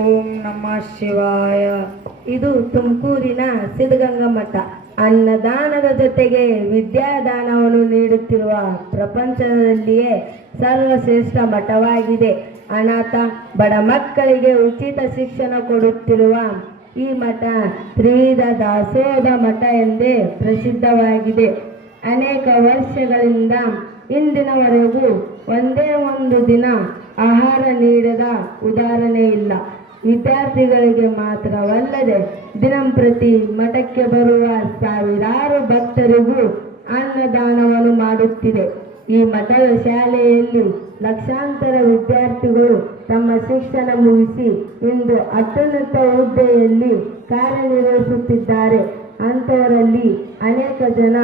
ಓಂ ನಮಃ ಶಿವಾಯ. ಇದು ತುಮಕೂರಿನ ಸಿದ್ಧಗಂಗಾ ಮಠ. ಅನ್ನದಾನದ ಜೊತೆಗೆ ವಿದ್ಯಾದಾನವನ್ನು ನೀಡುತ್ತಿರುವ ಪ್ರಪಂಚದಲ್ಲಿಯೇ ಸರ್ವಶ್ರೇಷ್ಠ ಮಠವಾಗಿದೆ. ಅನಾಥ ಬಡ ಮಕ್ಕಳಿಗೆ ಉಚಿತ ಶಿಕ್ಷಣ ಕೊಡುತ್ತಿರುವ ಈ ಮಠ ತ್ರಿವಿಧ ದಾಸೋಹ ಮಠ ಎಂದೇ ಪ್ರಸಿದ್ಧವಾಗಿದೆ. ಅನೇಕ ವರ್ಷಗಳಿಂದ ಇಂದಿನವರೆಗೂ ಒಂದೇ ಒಂದು ದಿನ ಆಹಾರ ನೀಡದ ಉದಾಹರಣೆ ಇಲ್ಲ. ವಿದ್ಯಾರ್ಥಿಗಳಿಗೆ ಮಾತ್ರವಲ್ಲದೆ ದಿನಂಪ್ರತಿ ಮಠಕ್ಕೆ ಬರುವ ಸಾವಿರಾರು ಭಕ್ತರಿಗೂ ಅನ್ನದಾನವನ್ನು ಮಾಡುತ್ತಿದೆ. ಈ ಮಠದ ಶಾಲೆಯಲ್ಲಿ ಲಕ್ಷಾಂತರ ವಿದ್ಯಾರ್ಥಿಗಳು ತಮ್ಮ ಶಿಕ್ಷಣ ಮುಗಿಸಿ ಇಂದು ಅತ್ಯುನ್ನತ ಹುದ್ದೆಯಲ್ಲಿ ಕಾರ್ಯನಿರ್ವಹಿಸುತ್ತಿದ್ದಾರೆ. ಅಂಥವರಲ್ಲಿ ಅನೇಕ ಜನ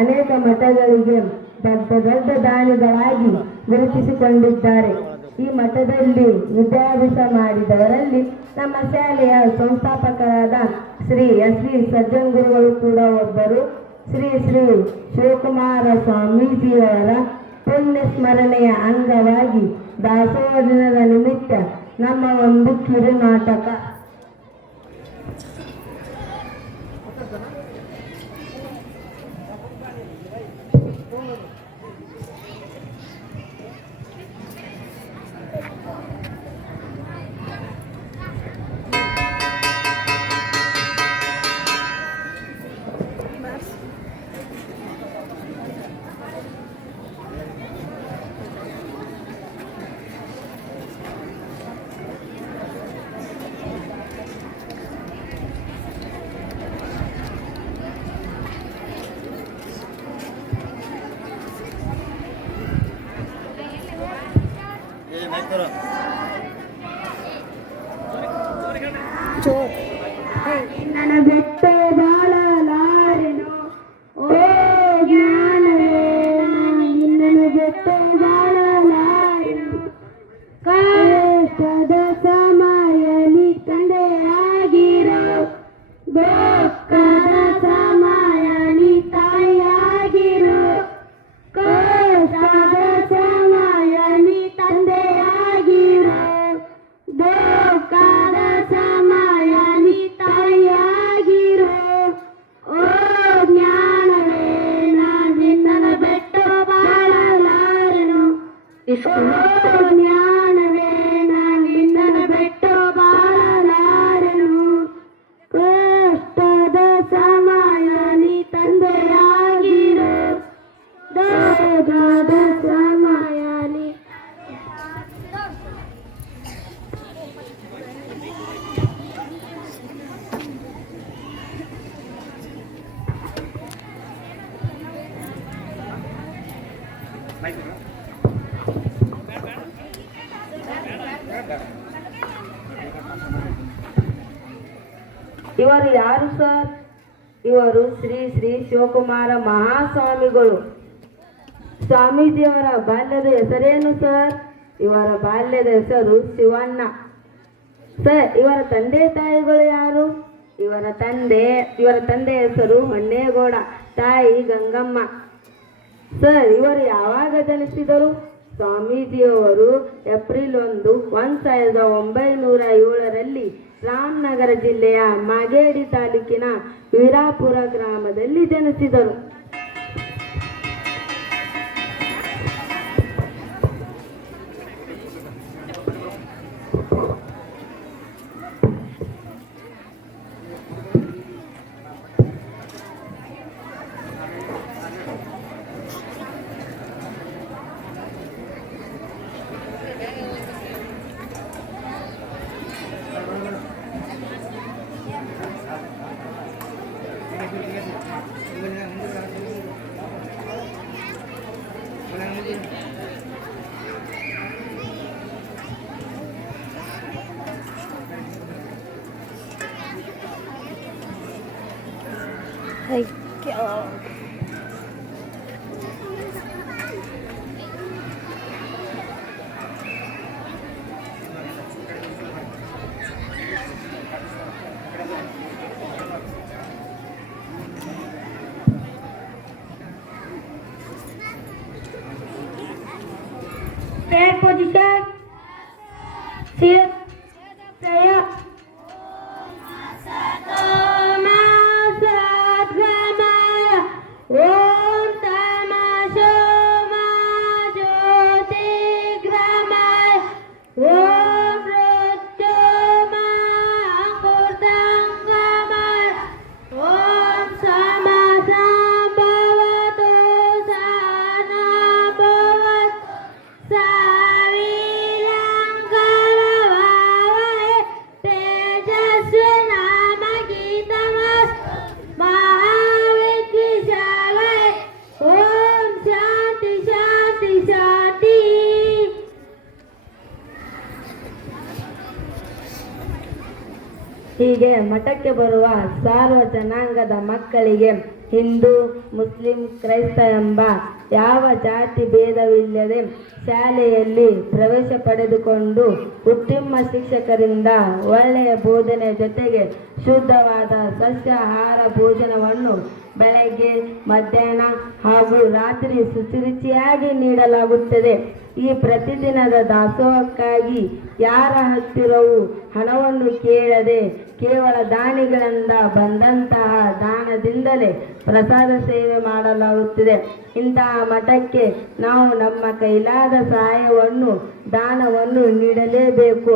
ಅನೇಕ ಮಠಗಳಿಗೆ ದೊಡ್ಡ ದೊಡ್ಡ ದಾನಿಗಳಾಗಿ ಗುರುತಿಸಿಕೊಂಡಿದ್ದಾರೆ. ಈ ಮಠದಲ್ಲಿ ವಿದ್ಯಾಭ್ಯಾಸ ಮಾಡಿದವರಲ್ಲಿ ನಮ್ಮ ಶಾಲೆಯ ಸಂಸ್ಥಾಪಕರಾದ ಶ್ರೀ ಎಸ್ ವಿ ಸಜ್ಜನಗುರುಗಳು ಕೂಡ ಒಬ್ಬರು. ಶ್ರೀ ಶ್ರೀ ಶಿವಕುಮಾರ ಸ್ವಾಮೀಜಿಯವರ ಪುಣ್ಯ ಸ್ಮರಣೆಯ ಅಂಗವಾಗಿ ದಾಸೋಹ ದಿನದ ನಿಮಿತ್ತ ನಮ್ಮ ಒಂದು ಕಿರು ನಾಟಕ. ನನ್ನ ಬೆಟ್ಟ ಬಾಳಲಾರೆನು ಓ ಜ್ಞಾನವೇ, ನಿನ್ನನ್ನು ಬೆಟ್ಟ ಬಾಳಲಾರೆನು. ಕಷ್ಟದ ಸಮಯಲಿ ತಂದೆಯಾಗಿರೋ, ದುಃಖದ ಸಮಯಲಿ ತಾಯಿಯಾಗಿರೋ. ಕಷ್ಟದ ಸಮಯಲಿ ತಂದೆಯಾಗಿರೋ, ದುಃಖದ ಸಮಯಲಿ ತಾಯಿಯಾಗಿರೋ. ಓ ಜ್ಞಾನವೇ, ನಿನ್ನನ್ನು ಬಿಟ್ಟು ಬಾಳಲಾರೆನು. ಓ ಜ್ಞಾನವೇ, ನಿನ್ನನ್ನು ಬಿಟ್ಟು ಬಾಳಲಾರೆನು. ಕಷ್ಟದ ಸಮಯಲಿ ತಂದೆಯಾಗಿರೋ, ದುಃಖದ ಸಮಯಲಿ. ಇವರು ಯಾರು ಸರ್? ಇವರು ಶ್ರೀ ಶ್ರೀ ಶಿವಕುಮಾರ ಮಹಾಸ್ವಾಮಿಗಳು. ಸ್ವಾಮೀಜಿಯವರ ಬಾಲ್ಯದ ಹೆಸರೇನು ಸರ್? ಇವರ ಬಾಲ್ಯದ ಹೆಸರು ಶಿವಣ್ಣ. ಸರ್, ಇವರ ತಂದೆ ತಾಯಿಗಳು ಯಾರು? ಇವರ ತಂದೆ ಹೆಸರು ಹೊನ್ನೇಗೌಡ, ತಾಯಿ ಗಂಗಮ್ಮ. ಸರ್, ಇವರು ಯಾವಾಗ ಜನಿಸಿದರು? ಸ್ವಾಮೀಜಿಯವರು ಏಪ್ರಿಲ್ 1, 1907ರಲ್ಲಿ ರಾಮನಗರ ಜಿಲ್ಲೆಯ ಮಾಗೇಡಿ ತಾಲೂಕಿನ ವೀರಾಪುರ ಗ್ರಾಮದಲ್ಲಿ ಜನಿಸಿದರು. Position. Sit. Prayer. ಹೀಗೆ ಮಠಕ್ಕೆ ಬರುವ ಸರ್ವ ಜನಾಂಗದ ಮಕ್ಕಳಿಗೆ ಹಿಂದೂ ಮುಸ್ಲಿಂ ಕ್ರೈಸ್ತ ಎಂಬ ಯಾವ ಜಾತಿ ಭೇದವಿಲ್ಲದೆ ಶಾಲೆಯಲ್ಲಿ ಪ್ರವೇಶ ಪಡೆದುಕೊಂಡು ಉತ್ತಮ ಶಿಕ್ಷಕರಿಂದ ಒಳ್ಳೆಯ ಬೋಧನೆ ಜೊತೆಗೆ ಶುದ್ಧವಾದ ಸಸ್ಯಾಹಾರ ಭೋಜನವನ್ನು ಬೆಳಗ್ಗೆ ಮಧ್ಯಾಹ್ನ ಹಾಗೂ ರಾತ್ರಿ ಶುಚಿರುಚಿಯಾಗಿ ನೀಡಲಾಗುತ್ತದೆ. ಈ ಪ್ರತಿದಿನದ ದಾಸೋಹಕ್ಕಾಗಿ ಯಾರ ಹತ್ತಿರವೂ ಹಣವನ್ನು ಕೇಳದೆ ಕೇವಲ ದಾನಿಗಳಿಂದ ಬಂದಂತಹ ದಾನದಿಂದಲೇ ಪ್ರಸಾದ ಸೇವೆ ಮಾಡಲಾಗುತ್ತಿದೆ. ಇಂತಹ ಮಠಕ್ಕೆ ನಾವು ನಮ್ಮ ಕೈಲಾದ ಸಹಾಯವನ್ನು ದಾನವನ್ನು ನೀಡಲೇಬೇಕು.